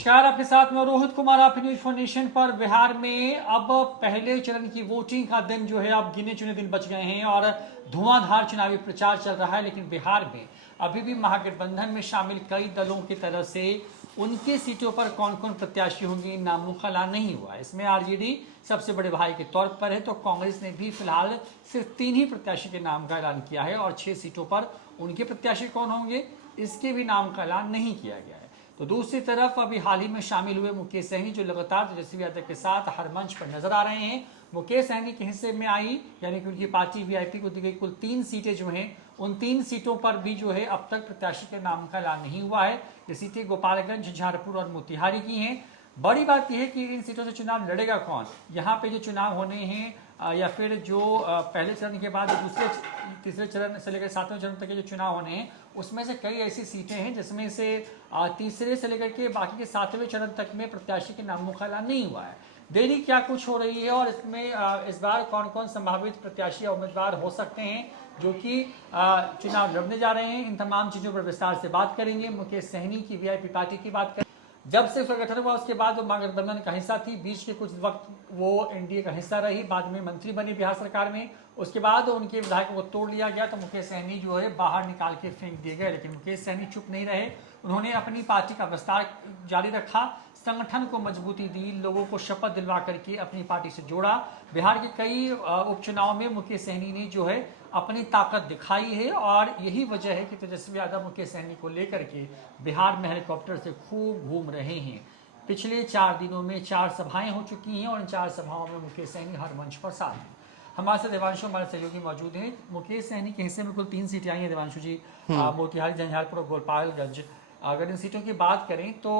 नमस्कार, आपके साथ में रोहित कुमार, आप न्यूज फॉर नेशन पर। बिहार में अब पहले चरण की वोटिंग का दिन जो है अब गिने चुने दिन बच गए हैं और धुआंधार चुनावी प्रचार चल रहा है। लेकिन बिहार में अभी भी महागठबंधन में शामिल कई दलों की तरफ से उनके सीटों पर कौन कौन प्रत्याशी होंगे नामों का ऐलान नहीं हुआ है। इसमें आरजेडी सबसे बड़े भाई के तौर पर है, तो कांग्रेस ने भी फिलहाल सिर्फ 3 ही प्रत्याशी के नाम का ऐलान किया है और 6 सीटों पर उनके प्रत्याशी कौन होंगे इसके भी नाम का ऐलान नहीं किया गया है। तो दूसरी तरफ अभी हाल ही में शामिल हुए मुकेश सहनी जो लगातार तेजस्वी यादव के साथ हर मंच पर नजर आ रहे हैं। मुकेश सहनी के हिस्से में आई यानी कि उनकी पार्टी वीआईपी को दी गई कुल 3 सीटें जो हैं, उन 3 सीटों पर भी जो है अब तक प्रत्याशी के नाम का ऐलान नहीं हुआ है। ये सीटें गोपालगंज, झंझारपुर और मोतिहारी की हैं। बड़ी बात यह है कि इन सीटों से चुनाव लड़ेगा कौन, यहाँ पे जो चुनाव होने हैं या फिर जो पहले चरण के बाद दूसरे तीसरे चरण से लेकर 7वें चरण तक के जो चुनाव होने हैं उसमें से कई ऐसी सीटें हैं जिसमें से तीसरे से लेकर के बाकी के 7वें चरण तक में प्रत्याशी के नामों का ऐलान नहीं हुआ है। देरी क्या कुछ हो रही है और इसमें इस बार कौन कौन संभावित प्रत्याशी या उम्मीदवार हो सकते हैं जो कि चुनाव लड़ने जा रहे हैं, इन तमाम चीज़ों पर विस्तार से बात करेंगे। मुकेश सहनी की वीआईपी पार्टी की बात करें। जब से उसका गठन हुआ उसके बाद वो महागठबंधन का हिस्सा थी, बीच के कुछ वक्त वो एनडीए का हिस्सा रही, बाद में मंत्री बनी बिहार सरकार में। उसके बाद उनके विधायकों को तोड़ लिया गया तो मुकेश सहनी जो है बाहर निकाल के फेंक दिए गए। लेकिन मुकेश सहनी चुप नहीं रहे, उन्होंने अपनी पार्टी का विस्तार जारी रखा, संगठन को मजबूती दी, लोगों को शपथ दिलवा करके अपनी पार्टी से जोड़ा। बिहार के कई उपचुनाव में मुकेश सहनी ने जो है अपनी ताकत दिखाई है और यही वजह है कि तेजस्वी यादव मुकेश सहनी को लेकर के बिहार में हेलीकॉप्टर से खूब घूम रहे हैं। पिछले 4 दिनों में 4 सभाएं हो चुकी हैं और इन 4 सभाओं में मुकेश सहनी हर मंच पर साथ हैं। हमारे साथ देवांशु हमारे सहयोगी मौजूद हैं। मुकेश सहनी के हिस्से में कुल 3 सीटें आई हैं देवांशु जी, मोतिहारी, झंझारपुर और गोपालगंज। अगर इन सीटों की बात करें तो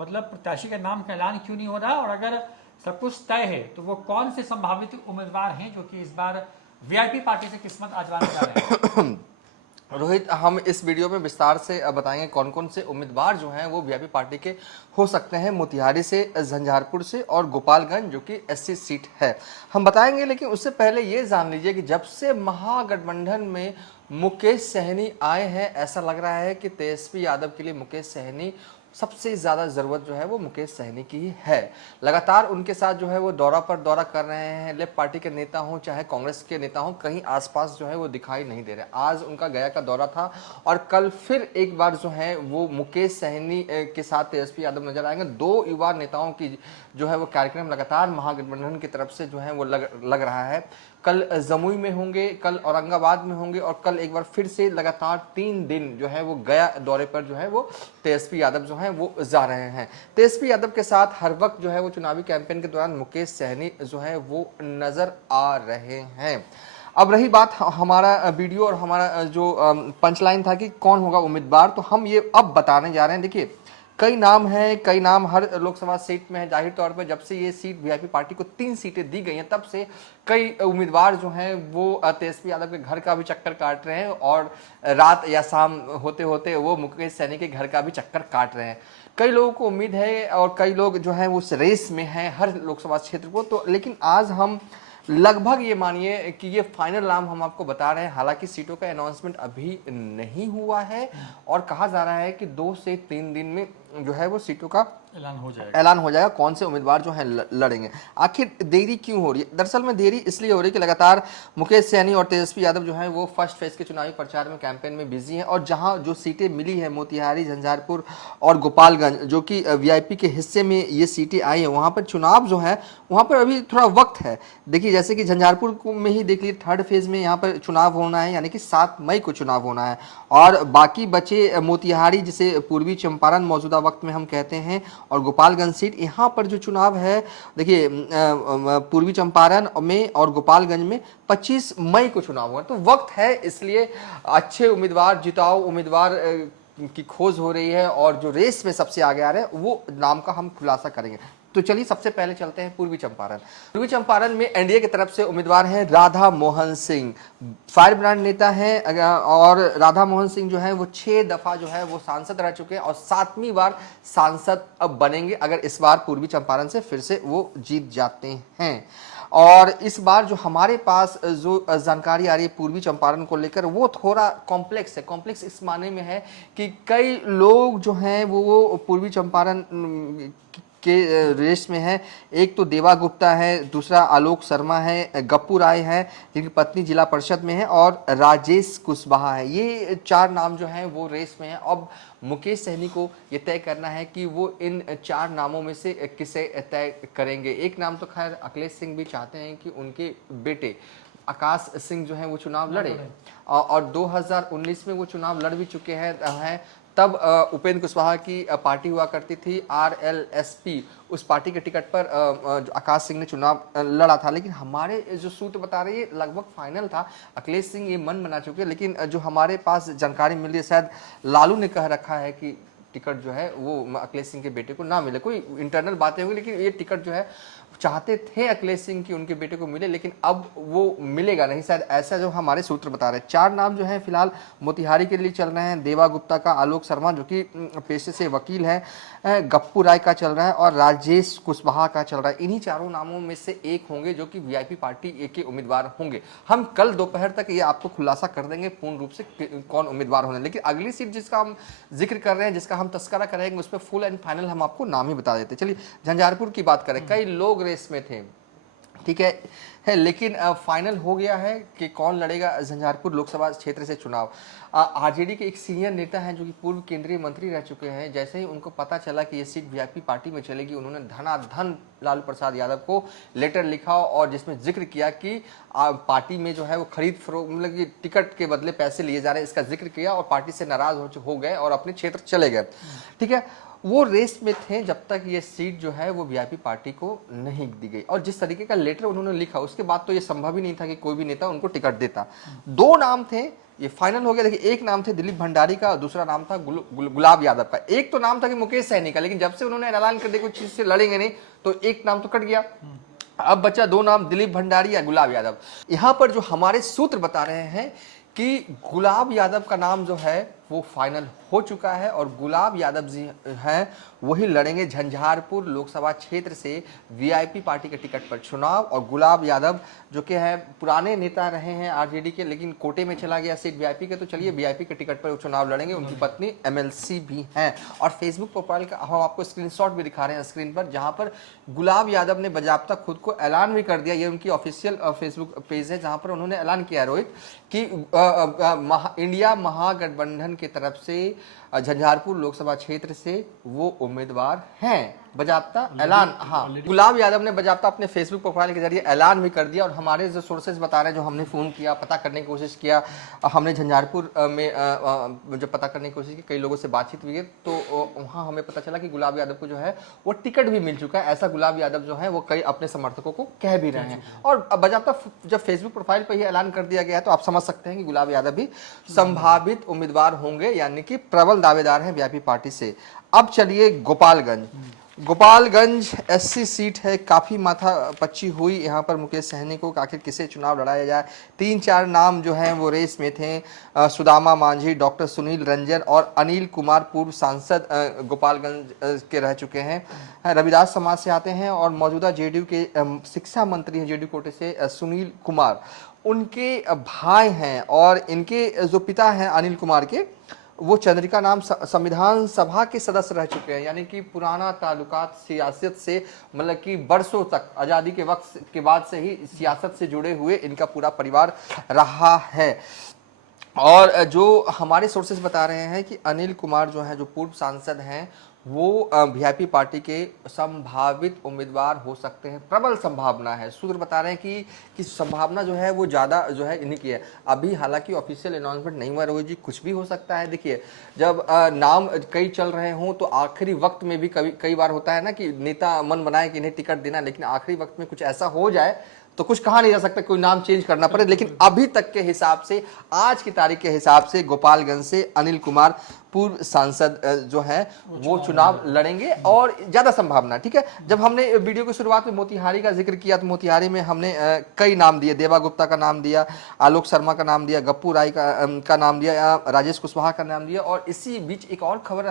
मतलब प्रत्याशी का नाम का ऐलान क्यों नहीं हो रहा और अगर सब कुछ तय है तो वो कौन से संभावित उम्मीदवार हैं जो कि इस बार वीआईपी पार्टी से किस्मत आजमाने जा रहे हैं? रोहित, हम इस वीडियो में विस्तार से बताएंगे कौन कौन से उम्मीदवार जो हैं वो वीआईपी पार्टी के हो सकते हैं। मोतिहारी से, झंझारपुर से और गोपालगंज जो कि एससी सीट है हम बताएंगे। लेकिन उससे पहले ये जान लीजिए कि जब से महागठबंधन में मुकेश सहनी आए हैं ऐसा लग रहा है कि तेजस्वी यादव के लिए मुकेश सहनी सबसे ज़्यादा ज़रूरत जो है वो मुकेश सहनी की ही है। लगातार उनके साथ जो है वो दौरा पर दौरा कर रहे हैं। लेफ्ट पार्टी के नेता हों चाहे कांग्रेस के नेता हों, कहीं आसपास जो है वो दिखाई नहीं दे रहे। आज उनका गया का दौरा था और कल फिर एक बार जो है वो मुकेश सहनी के साथ तेजस्वी यादव नजर आएंगे। 2 युवा नेताओं की जो है वो कार्यक्रम लगातार महागठबंधन की तरफ से जो है वो लग रहा है। कल जमुई में होंगे, कल औरंगाबाद में होंगे और कल एक बार फिर से लगातार 3 दिन जो है वो गया दौरे पर जो है वो तेजस्वी यादव जो है वो जा रहे हैं। तेजस्वी यादव के साथ हर वक्त जो है वो चुनावी कैंपेन के दौरान मुकेश सहनी जो है वो नजर आ रहे हैं। अब रही बात हमारा वीडियो और हमारा जो पंचलाइन था कि कौन होगा उम्मीदवार, तो हम ये अब बताने जा रहे हैं। देखिए, कई नाम हैं, कई नाम हर लोकसभा सीट में है। जाहिर तौर पर जब से ये सीट वीआईपी पार्टी को 3 सीटें दी गई हैं तब से कई उम्मीदवार जो हैं वो तेजस्वी यादव के घर का भी चक्कर काट रहे हैं और रात या शाम होते होते वो मुकेश सहनी के घर का भी चक्कर काट रहे हैं। कई लोगों को उम्मीद है और कई लोग जो हैं वो उस रेस में हैं हर लोकसभा क्षेत्र को। तो लेकिन आज हम लगभग ये मानिए कि ये फाइनल नाम हम आपको बता रहे हैं। हालांकि सीटों का अनाउंसमेंट अभी नहीं हुआ है और कहा जा रहा है कि 2 से 3 दिन में जो है वो सीटों का ऐलान हो जाएगा कौन से उम्मीदवार जो हैं लड़ेंगे। आखिर देरी क्यों हो रही है? दरअसल में देरी इसलिए हो रही है कि लगातार मुकेश सहनी और तेजस्वी यादव जो हैं वो फर्स्ट फेज के चुनावी प्रचार में कैंपेन में बिजी हैं और जहां जो सीटें मिली है मोतिहारी, झंझारपुर और गोपालगंज जो कि वीआईपी के हिस्से में ये सीटें आई हैं, वहां पर चुनाव जो है वहां पर अभी थोड़ा वक्त है। देखिए, जैसे कि झंझारपुर में ही देख लीजिए 3rd फेज में यहाँ पर चुनाव होना है यानी कि 7 मई को चुनाव होना है और बाकी बचे मोतिहारी जिसे पूर्वी चंपारण मौजूदा वक्त में हम कहते हैं और गोपालगंज सीट, यहाँ पर जो चुनाव है देखिए पूर्वी चंपारण में और गोपालगंज में 25 मई को चुनाव हुआ। तो वक्त है, इसलिए अच्छे उम्मीदवार, जिताऊ उम्मीदवार की खोज हो रही है और जो रेस में सबसे आगे आ रहे हैं वो नाम का हम खुलासा करेंगे। तो चलिए सबसे पहले चलते हैं पूर्वी चंपारण। पूर्वी चंपारण में एनडीए की तरफ से उम्मीदवार हैं राधा मोहन सिंह, फायर ब्रांड नेता हैं और राधा मोहन सिंह जो है वो 6 दफा जो है वो सांसद रह चुके हैं और 7वीं बार सांसद अब बनेंगे अगर इस बार पूर्वी चंपारण से फिर से वो जीत जाते हैं। और इस बार जो हमारे पास जो जानकारी आ रही है पूर्वी चंपारण को लेकर वो थोड़ा कॉम्प्लेक्स है। कॉम्प्लेक्स इस माने में है कि कई लोग जो हैं वो पूर्वी चंपारण के रेस में है। एक तो देवा गुप्ता है, दूसरा आलोक शर्मा है, गप्पू राय है जिनकी पत्नी जिला परिषद में है, और राजेश कुशवाहा है। ये 4 नाम जो हैं वो रेस में है। अब मुकेश सहनी को ये तय करना है कि वो इन 4 नामों में से किसे तय करेंगे। एक नाम तो खैर अखिलेश सिंह भी चाहते हैं कि उनके बेटे आकाश सिंह जो है वो चुनाव लड़े, और 2019 में वो चुनाव लड़ भी चुके हैं। तब उपेंद्र कुशवाहा की पार्टी हुआ करती थी RLSP, उस पार्टी के टिकट पर आकाश सिंह ने चुनाव लड़ा था। लेकिन हमारे जो सूत्र बता रहे हैं लगभग फाइनल था, अखिलेश सिंह ये मन बना चुके हैं। लेकिन जो हमारे पास जानकारी मिली है, शायद लालू ने कह रखा है कि टिकट जो है वो अखिलेश सिंह के बेटे को ना मिले। कोई इंटरनल बातें होंगी, लेकिन ये टिकट जो है चाहते थे अखिलेश सिंह की उनके बेटे को मिले, लेकिन अब वो मिलेगा नहीं शायद, ऐसा जो हमारे सूत्र बता रहे हैं। 4 नाम जो हैं फिलहाल मोतिहारी के लिए चल रहे हैं। देवा गुप्ता का आलोक शर्मा जो कि पेशे से वकील है, गप्पू राय का चल रहा है, और राजेश कुशवाहा का चल रहा है। इन्हीं 4 नामों में से एक होंगे जो कि VIP पार्टी के उम्मीदवार होंगे। हम कल दोपहर तक ये आपको खुलासा कर देंगे पूर्ण रूप से कौन उम्मीदवार होने। लेकिन अगली सीट जिसका हम जिक्र कर रहे हैं, जिसका हम तस्करा करेंगे, उस पर फुल एंड फाइनल हम आपको नाम ही बता देते। चलिए झंझारपुर की बात करें। कई लोग रेस में थे, ठीक है, लेकिन फाइनल हो गया है कि कौन लड़ेगा झंझारपुर लोकसभा क्षेत्र से चुनाव। RJD के एक सीनियर नेता हैं जो कि पूर्व केंद्रीय मंत्री रह चुके हैं। जैसे ही उनको पता चला कि ये सीट VIP पार्टी में चलेगी, उन्होंने धनाधन लालू प्रसाद यादव को लेटर लिखा और जिसमें जिक्र किया कि पार्टी में जो है वो खरीद फरोख्त, मतलब कि टिकट के बदले पैसे लिए जा रहे हैं, इसका जिक्र किया और पार्टी से नाराज हो गए और अपने क्षेत्र चले गए। ठीक है, वो रेस में थे जब तक ये सीट जो है वो VIP पार्टी को नहीं दी गई। और जिस तरीके का लेटर उन्होंने लिखा, उसके बाद तो ये संभव ही नहीं था कि कोई भी नेता उनको टिकट देता। 2 नाम थे, ये फाइनल हो गया। देखिए, एक नाम थे दिलीप भंडारी का, दूसरा नाम था गुलाब यादव का। एक तो नाम था कि मुकेश सहनी का, लेकिन जब से उन्होंने ऐलान कर दिया कुछ चीज से लड़ेंगे नहीं, तो एक नाम तो कट गया। अब बचा 2 नाम, दिलीप भंडारी या गुलाब यादव। यहां पर जो हमारे सूत्र बता रहे हैं कि गुलाब यादव का नाम जो है वो फाइनल हो चुका है, और गुलाब यादव जी हैं वही लड़ेंगे झंझारपुर लोकसभा क्षेत्र से VIP पार्टी के टिकट पर चुनाव। और गुलाब यादव जो कि है पुराने नेता रहे हैं RJD के, लेकिन कोटे में चला गया सीट VIP के, तो चलिए VIP के टिकट पर वो चुनाव लड़ेंगे। उनकी पत्नी MLC भी हैं, और फेसबुक प्रोफाइल का हम आपको स्क्रीनशॉट भी दिखा रहे हैं स्क्रीन पर, जहां पर गुलाब यादव ने बाकायदा खुद को ऐलान भी कर दिया। ये उनकी ऑफिशियल फेसबुक पेज है, जहां पर उन्होंने ऐलान किया रोहित कि इंडिया महागठबंधन की तरफ से झंझारपुर लोकसभा क्षेत्र से वो उम्मीदवार हैं। बजाप्ता ऐलान, हाँ, गुलाब यादव ने बजाप्ता अपने फेसबुक प्रोफाइल के जरिए ऐलान भी कर दिया। और हमारे जो सोर्सेज बता रहे हैं, जो हमने फ़ोन किया, पता करने की कोशिश किया, हमने झंझारपुर में जब पता करने की कोशिश की, कई लोगों से बातचीत हुई है, तो वहाँ हमें पता चला कि गुलाब यादव को जो है वो टिकट भी मिल चुका है। ऐसा गुलाब यादव जो है वो कई अपने समर्थकों को कह भी रहे हैं। और बजाप्ता जब फेसबुक प्रोफाइल पर ही ऐलान कर दिया गया है, तो आप समझ सकते हैं कि गुलाब यादव भी संभावित उम्मीदवार होंगे, यानी कि प्रबल दावेदार हैं VIP पार्टी से। अब चलिए गोपालगंज SC सीट है, काफ़ी माथा पच्ची हुई यहाँ पर मुकेश सहनी को कि आखिर किसे चुनाव लड़ाया जाए। 3-4 नाम जो हैं वो रेस में थे, सुदामा मांझी, डॉक्टर सुनील रंजन और अनिल कुमार, पूर्व सांसद गोपालगंज के रह चुके हैं, रविदास समाज से आते हैं, और मौजूदा JDU के शिक्षा मंत्री हैं JDU कोटे से सुनील कुमार, उनके भाई हैं। और इनके जो पिता हैं अनिल कुमार के, वो चंद्रिका नाम संविधान सभा के सदस्य रह चुके हैं, यानी कि पुराना ताल्लुकात सियासत से, मतलब कि बरसों तक आज़ादी के वक्त के बाद से ही सियासत से जुड़े हुए इनका पूरा परिवार रहा है। और जो हमारे सोर्सेज बता रहे हैं कि अनिल कुमार जो हैं, जो पूर्व सांसद हैं, वो VIP पार्टी के संभावित उम्मीदवार हो सकते हैं। प्रबल संभावना है, सूत्र बता रहे हैं कि संभावना जो है वो ज़्यादा जो है इन्हीं की है। अभी हालांकि ऑफिशियल अनाउंसमेंट नहीं हुआ रोहित जी, कुछ भी हो सकता है। देखिए, जब नाम कई चल रहे हों तो आखिरी वक्त में भी कई बार होता है ना कि नेता मन बनाए कि इन्हें टिकट देना, लेकिन आखिरी वक्त में कुछ ऐसा हो जाए तो कुछ कहा नहीं जा सकता, कोई नाम चेंज करना पड़े। लेकिन अभी तक के हिसाब से, आज की तारीख के हिसाब से, गोपालगंज से अनिल कुमार पूर्व सांसद जो हैं वो चुनाव लड़ेंगे और ज्यादा संभावना, ठीक है। जब हमने वीडियो की शुरुआत में मोतिहारी का जिक्र किया तो मोतिहारी में हमने कई नाम दिए, देवा गुप्ता का नाम दिया, आलोक शर्मा का नाम दिया, गप्पू राय का नाम दिया, राजेश कुशवाहा का नाम दिया। और इसी बीच एक और खबर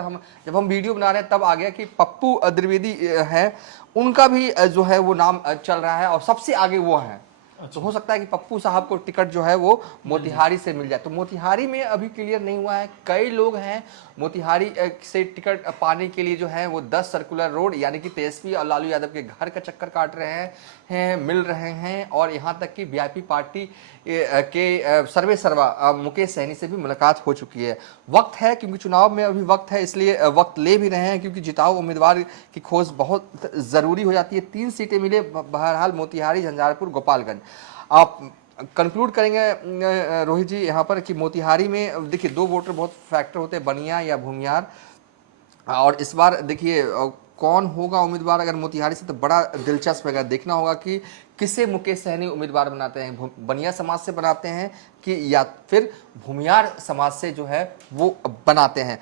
जब हम वीडियो बना रहे हैं तब आ गया कि पप्पू द्विवेदी है, उनका भी जो है वो नाम चल रहा है और सबसे आगे वो है। तो हो सकता है कि पप्पू साहब को टिकट जो है वो मोतिहारी से मिल जाए। तो मोतिहारी में अभी क्लियर नहीं हुआ है, कई लोग हैं मोतिहारी से टिकट पाने के लिए जो है वो 10 सर्कुलर रोड यानी कि तेजस्वी और लालू यादव के घर का चक्कर काट रहे हैं, मिल रहे हैं। और यहाँ तक कि वीआईपी पार्टी के सर्वे सर्वा मुकेश सहनी से भी मुलाकात हो चुकी है। वक्त है, क्योंकि चुनाव में अभी वक्त है, इसलिए वक्त ले भी रहे हैं, क्योंकि जिताऊ उम्मीदवार की खोज बहुत ज़रूरी हो जाती है। 3 सीटें मिले, बहरहाल मोतिहारी, झंझारपुर, गोपालगंज। आप कंक्लूड करेंगे रोहित जी यहाँ पर कि मोतिहारी में देखिए 2 वोटर बहुत फैक्टर होते हैं, बनिया या भूमियार। और इस बार देखिए कौन होगा उम्मीदवार अगर मोतिहारी से, तो बड़ा दिलचस्प है। देखना होगा कि किसे मुकेश सहनी उम्मीदवार बनाते हैं, बनिया समाज से बनाते हैं कि या फिर भूमियार समाज से जो है वो बनाते हैं।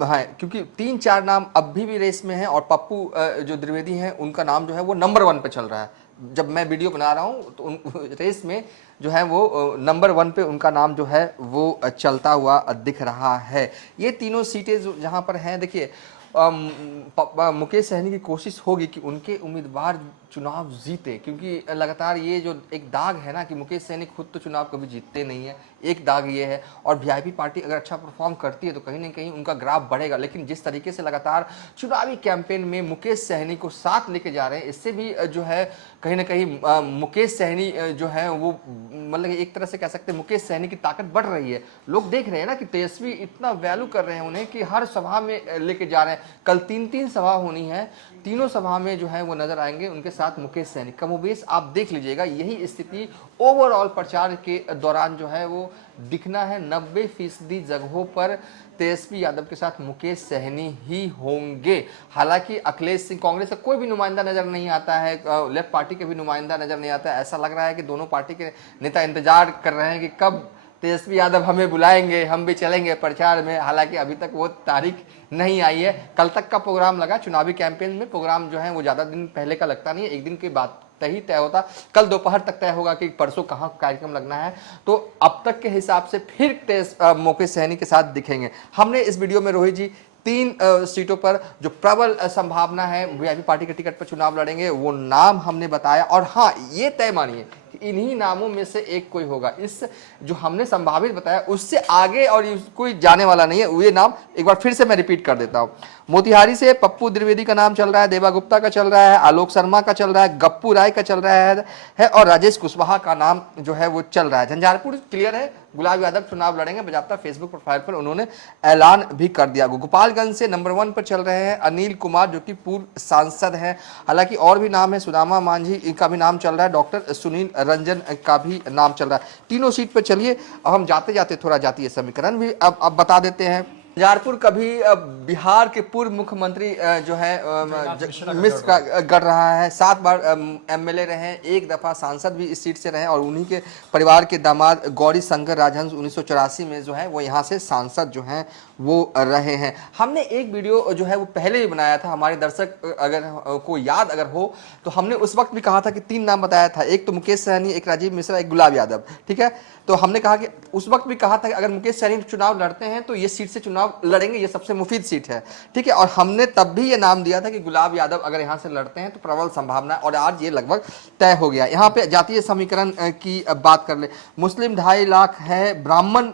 हाँ, क्योंकि 3-4 नाम अब भी रेस में हैं और पप्पू जो द्विवेदी हैं उनका नाम जो है वो नंबर 1 पे चल रहा है। जब मैं वीडियो बना रहा हूँ तो रेस में जो है वो नंबर 1 पे उनका नाम जो है वो चलता हुआ दिख रहा है। ये तीनों सीटें जो जहाँ पर हैं, देखिए मुकेश सहनी की कोशिश होगी कि उनके उम्मीदवार चुनाव जीते, क्योंकि लगातार ये जो एक दाग है ना कि मुकेश सहनी खुद तो चुनाव कभी जीतते नहीं है, एक दाग ये है। और वीआईपी पार्टी अगर अच्छा परफॉर्म करती है तो कहीं ना कहीं उनका ग्राफ बढ़ेगा। लेकिन जिस तरीके से लगातार चुनावी कैंपेन में मुकेश सहनी को साथ लेके जा रहे हैं, इससे भी जो है कहीं ना कहीं मुकेश सहनी जो है वो मतलब एक तरह से कह सकते हैं मुकेश सहनी की ताकत बढ़ रही है। लोग देख रहे हैं ना कि तेजस्वी इतना वैल्यू कर रहे हैं उन्हें कि हर सभा में लेके जा रहे हैं। कल 3 सभा होनी है, तीनों सभा में जो है वो नजर आएंगे उनके साथ मुकेश सहनी। कमोबेश आप देख लीजिएगा यही स्थिति ओवरऑल प्रचार के दौरान जो है वो दिखना है। 90% जगहों पर तेजस्वी यादव के साथ मुकेश सहनी ही होंगे। हालांकि अखिलेश सिंह, कांग्रेस का कोई भी नुमाइंदा नजर नहीं आता है, लेफ्ट पार्टी के भी नुमाइंदा नजर नहीं आता है। ऐसा लग रहा है कि दोनों पार्टी के नेता इंतजार कर रहे हैं कि कब तेजस्वी यादव हमें बुलाएंगे, हम भी चलेंगे प्रचार में। हालांकि अभी तक वो तारीख नहीं आई है। कल तक का प्रोग्राम लगा, चुनावी कैंपेन में प्रोग्राम जो है वो ज़्यादा दिन पहले का लगता नहीं है, एक दिन के बाद ही तय होता। कल दोपहर तक तय होगा कि परसों कहाँ कार्यक्रम लगना है। तो अब तक के हिसाब से फिर मुकेश सहनी के साथ दिखेंगे। हमने इस वीडियो में रोहित जी 3 सीटों पर जो प्रबल संभावना है वीआईपी पार्टी के टिकट पर चुनाव लड़ेंगे वो नाम हमने बताया। और हाँ, ये तय मानिए कि इन्हीं नामों में से एक कोई होगा। इस जो हमने संभावित बताया उससे आगे और कोई जाने वाला नहीं है। ये नाम एक बार फिर से मैं रिपीट कर देता हूँ। मोतिहारी से पप्पू द्विवेदी का नाम चल रहा है, देवा गुप्ता का चल रहा है, आलोक शर्मा का चल रहा है, गप्पू राय का चल रहा है और राजेश कुशवाहा का नाम जो है वो चल रहा है। झंझारपुर क्लियर है, गुलाब यादव चुनाव लड़ेंगे, बजाता फेसबुक प्रोफाइल पर उन्होंने ऐलान भी कर दिया। गोपालगंज से नंबर 1 पर चल रहे हैं अनिल कुमार जो कि पूर्व सांसद हैं। हालांकि और भी नाम है, सुदामा मांझी का भी नाम चल रहा है, डॉक्टर सुनील रंजन का भी नाम चल रहा है। तीनों सीट पर चलिए, अब हम जाते जाते थोड़ा जातीय समीकरण भी अब बता देते हैं। झंझारपुर कभी बिहार के पूर्व मुख्यमंत्री जो है मिश्र का गढ़ रहा है, 7 बार एमएलए रहे, 1 दफा सांसद भी इस सीट से रहे और उन्हीं के परिवार के दामाद गौरी शंकर राजहंस 1984 में जो है वो यहाँ से सांसद जो हैं वो रहे हैं। हमने एक वीडियो जो है वो पहले भी बनाया था, हमारे दर्शक अगर को याद अगर हो तो हमने उस वक्त भी कहा था कि 3 नाम बताया था, एक तो मुकेश सहनी, एक राजीव मिश्रा, एक गुलाब यादव, ठीक है। तो हमने कहा कि उस वक्त भी कहा था कि अगर मुकेश सहनी चुनाव लड़ते हैं तो ये सीट से चुनाव लड़ेंगे, ये सबसे मुफीद सीट है, ठीक है। और हमने तब भी ये नाम दिया था कि गुलाब यादव अगर यहाँ से लड़ते हैं तो प्रबल संभावना है, और आज ये लगभग तय हो गया। यहाँ पे जातीय समीकरण की बात कर ले, मुस्लिम 2.5 लाख है, ब्राह्मण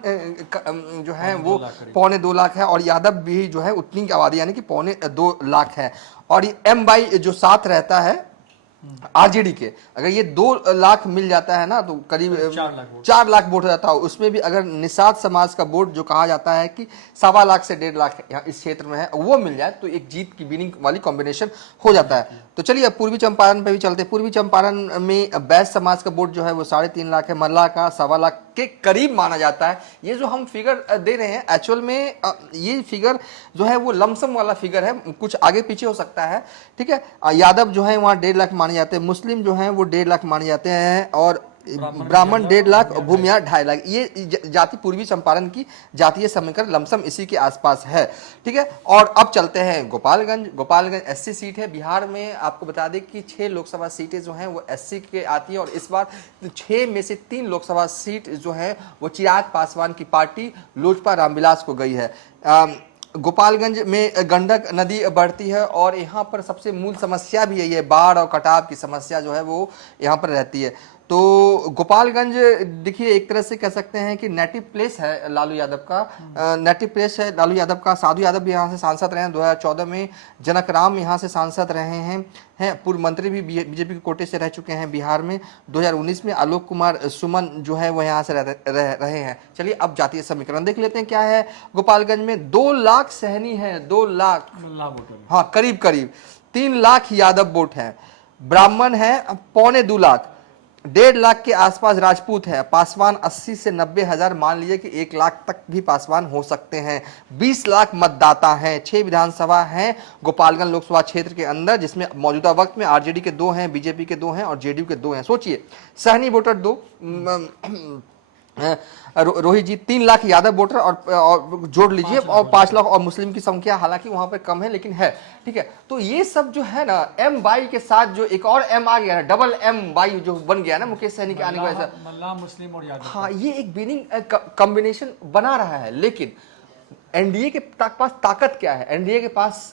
जो है वो 2.25 लाख है और यादव भी जो है उतनी की आबादी यानी कि 2.25 लाख है। और ये M/, जो साथ रहता है आरजेडी के, अगर ये 2 लाख मिल जाता है ना तो करीब 4 लाख वोट हो जाता है। उसमें भी अगर निषाद समाज का वोट जो कहा जाता है कि 1.25 लाख से 1.5 लाख यहाँ इस क्षेत्र में है, वो मिल जाए तो एक जीत की विनिंग वाली कॉम्बिनेशन हो जाता है। तो चलिए अब पूर्वी चंपारण पे भी चलते हैं। पूर्वी चंपारण में बैस समाज का वोट जो है वो 3.5 लाख है, मल्ला का 1.25 लाख के करीब माना जाता है। ये जो हम फिगर दे रहे हैं एक्चुअल में ये फिगर जो है वो लमसम वाला फिगर है, कुछ आगे पीछे हो सकता है, ठीक है। यादव जो है वहाँ 1.5 लाख माने जाते हैं, मुस्लिम जो है वो 1.5 लाख माने जाते हैं और ब्राह्मण 1.5 लाख, भूमिया 2.5 लाख। ये जाति पूर्वी चंपारण की जातीय समीकरण लमसम इसी के आसपास है, ठीक है। और अब चलते हैं गोपालगंज। गोपालगंज एससी सीट है बिहार में। आपको बता दें कि 6 लोकसभा सीटें जो हैं वो एससी के आती है, और इस बार 6 में से 3 लोकसभा सीट जो है वो चिराग पासवान की पार्टी लोजपा रामविलास को गई है। गोपालगंज में गंडक नदी बढ़ती है, और यहाँ पर सबसे मूल समस्या भी यही है, बाढ़ और कटाव की समस्या जो है वो यहाँ पर रहती है। तो गोपालगंज देखिए एक तरह से कह सकते हैं कि नेटिव प्लेस है लालू यादव का, नेटिव प्लेस है लालू यादव का। साधु यादव भी यहाँ से सांसद रहे हैं, 2014 में जनक राम यहाँ से सांसद रहे हैं पूर्व मंत्री भी बीजेपी के कोटे से रह चुके हैं बिहार में। 2019 में आलोक कुमार सुमन जो है वो यहाँ से रहे हैं। चलिए अब जातीय समीकरण देख लेते हैं क्या है। गोपालगंज में 2 लाख सहनी है, 2 लाख, हाँ करीब 3 लाख यादव वोट है, ब्राह्मण है 2.25 लाख, 1.5 लाख के आसपास राजपूत है। पासवान 80 से 90 हजार, मान लीजिए कि 1 लाख तक भी पासवान हो सकते हैं। 20 लाख मतदाता हैं, 6 विधानसभा हैं गोपालगंज लोकसभा क्षेत्र के अंदर, जिसमें मौजूदा वक्त में आरजेडी के 2 हैं, बीजेपी के 2 हैं और जेडीयू के 2 हैं। सोचिए सहनी वोटर 2, रोहित जी 3 लाख यादव वोटर और जोड़ लीजिए, और 5 लाख और मुस्लिम की संख्या हालांकि वहां पर कम है लेकिन है, ठीक है। तो ये सब जो है ना एम वाई के साथ जो एक और एम आ गया ना, डबल एम वाई जो बन गया ना मुकेश सहनी के आने की वजह से, मल्ला मुस्लिम और यादव, हाँ ये एक विनिंग कॉम्बिनेशन बना रहा है। लेकिन एनडीए के पास ताकत क्या है? एनडीए के पास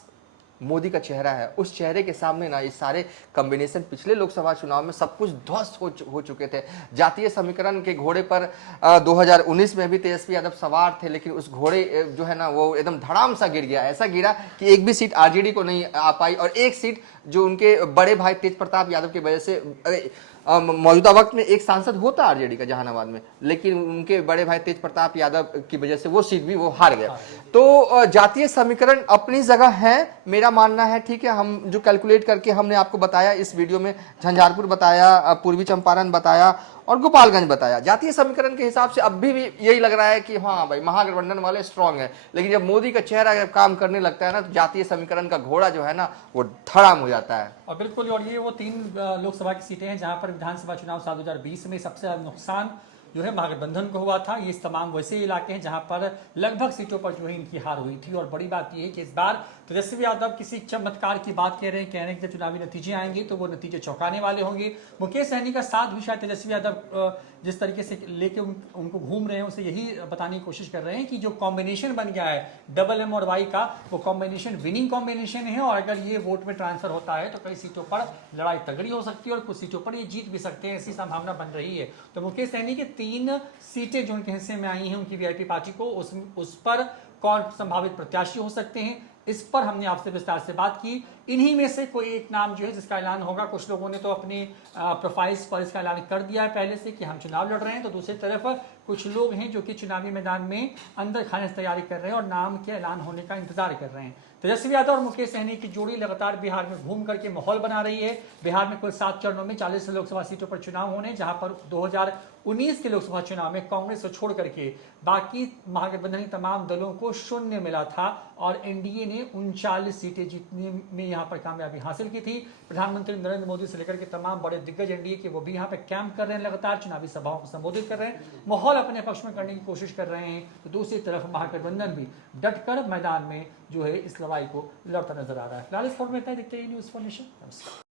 मोदी का चेहरा है। उस चेहरे के सामने ना ये सारे कॉम्बिनेशन पिछले लोकसभा चुनाव में सब कुछ ध्वस्त हो चुके थे। जातीय समीकरण के घोड़े पर 2019 में भी तेजस्वी यादव सवार थे, लेकिन उस घोड़े जो है ना वो एकदम धड़ाम सा गिर गया। ऐसा गिरा कि एक भी सीट आरजेडी को नहीं आ पाई, और एक सीट जो उनके बड़े भाई तेज प्रताप यादव की वजह से मौजूदा वक्त में एक सांसद होता आरजेडी का जहानाबाद में, लेकिन उनके बड़े भाई तेज प्रताप यादव की वजह से वो सीट भी वो हार गया। तो जातीय समीकरण अपनी जगह है, मेरा मानना है, ठीक है। हम जो कैलकुलेट करके हमने आपको बताया इस वीडियो में, झंझारपुर बताया, पूर्वी चंपारण बताया और गोपालगंज बताया। जातीय समीकरण के हिसाब से अब भी यही लग रहा है कि हाँ भाई महागठबंधन वाले स्ट्रांग है, लेकिन जब मोदी का चेहरा जब काम करने लगता है ना, तो जातीय समीकरण का घोड़ा जो है ना वो धड़ाम हो जाता है। और बिल्कुल, और ये वो 3 लोकसभा की सीटें हैं जहां पर विधानसभा चुनाव साल 2020 में सबसे ज्यादा नुकसान जो है महागठबंधन को हुआ था। ये तमाम वैसे इलाके हैं जहां पर लगभग सीटों पर जो है इनकी हार हुई थी। और बड़ी बात यह है कि इस बार तेजस्वी यादव किसी चमत्कार की बात कह रहे हैं कि जब चुनावी नतीजे आएंगे तो वो नतीजे चौंकाने वाले होंगे। मुकेश सहनी का साथ भी शायद तेजस्वी यादव जिस तरीके से लेके उनको घूम रहे हैं, उसे यही बताने की कोशिश कर रहे हैं कि जो कॉम्बिनेशन बन गया है डबल एम और वाई का, वो कॉम्बिनेशन विनिंग कॉम्बिनेशन है। और अगर ये वोट में ट्रांसफर होता है तो कई सीटों पर लड़ाई तगड़ी हो सकती है और कुछ सीटों पर ये जीत भी सकते हैं, ऐसी संभावना बन रही है। तो मुकेश सहनी की 3 सीटें जो उनके हिस्से में आई हैं उनकी वीआईपी पार्टी को, उस पर कौन संभावित प्रत्याशी हो सकते हैं, इस पर हमने आपसे विस्तार से बात की। इन्हीं में से कोई एक नाम जो है जिसका ऐलान होगा। कुछ लोगों ने तो अपने प्रोफाइल्स पर इसका ऐलान कर दिया है पहले से कि हम चुनाव लड़ रहे हैं, तो दूसरी तरफ कुछ लोग हैं जो कि चुनावी मैदान में अंदर खाने की तैयारी कर रहे हैं और नाम के ऐलान होने का इंतजार कर रहे हैं। तेजस्वी यादव और मुकेश सहनी की जोड़ी लगातार बिहार में घूम करके माहौल बना रही है। बिहार में कुल 7 चरणों में 40 लोकसभा सीटों पर चुनाव होने, जहां पर 2019 के लोकसभा चुनाव में कांग्रेस को छोड़ करके बाकी महागठबंधन के तमाम दलों को 0 मिला था और एनडीए ने 39 सीटें जीतने में यहां पर कामयाबी हासिल की थी। प्रधानमंत्री नरेंद्र मोदी से लेकर के तमाम बड़े दिग्गज एनडीए के वो भी यहाँ पे कैंप कर रहे हैं, लगातार चुनावी सभाओं को संबोधित कर रहे हैं, माहौल अपने पक्ष में करने की कोशिश कर रहे हैं। तो दूसरी तरफ महागठबंधन भी डटकर मैदान में जो है इस लड़ाई को लड़ता नजर आ रहा है। फिलहाल इस खबर में इतना ही, दिखते हैं न्यूज़ फॉर नेशन। नमस्कार।